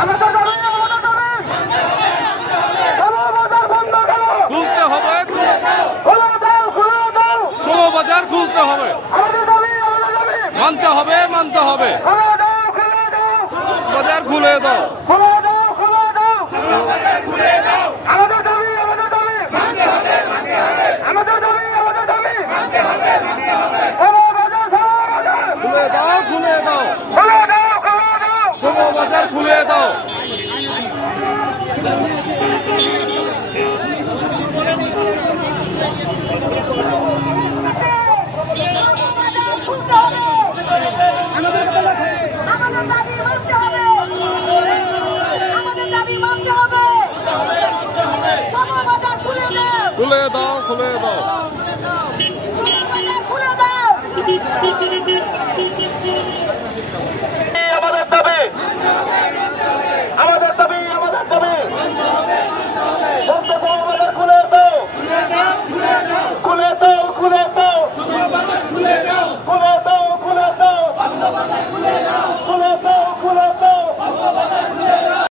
আমাদের দাবি বাজার বন্ধ করো, খুলতে হবে, খুলে দাও, খুলে দাও, ষোলো বাজার খুলতে হবে, আমাদের দাবি মানতে হবে, মানতে হবে, খুলে দাও, খুলে দাও, বাজার খুলে দাও, খুলে দাও, খুলে দাও, আমাদের দাবি আমাদের দাবি আমাদের দাবি ষোলো বাজার খুলে দাও, খুলে দাও, খুলে দাও, খুলে দাও, ষোলো বাজার খুলে দাও। আমাদের দাবি মানতে হবে, আমাদের দাবি মানতে হবে, সব বাজার খুলে দাও, খুলে দাও, খুলে দাও।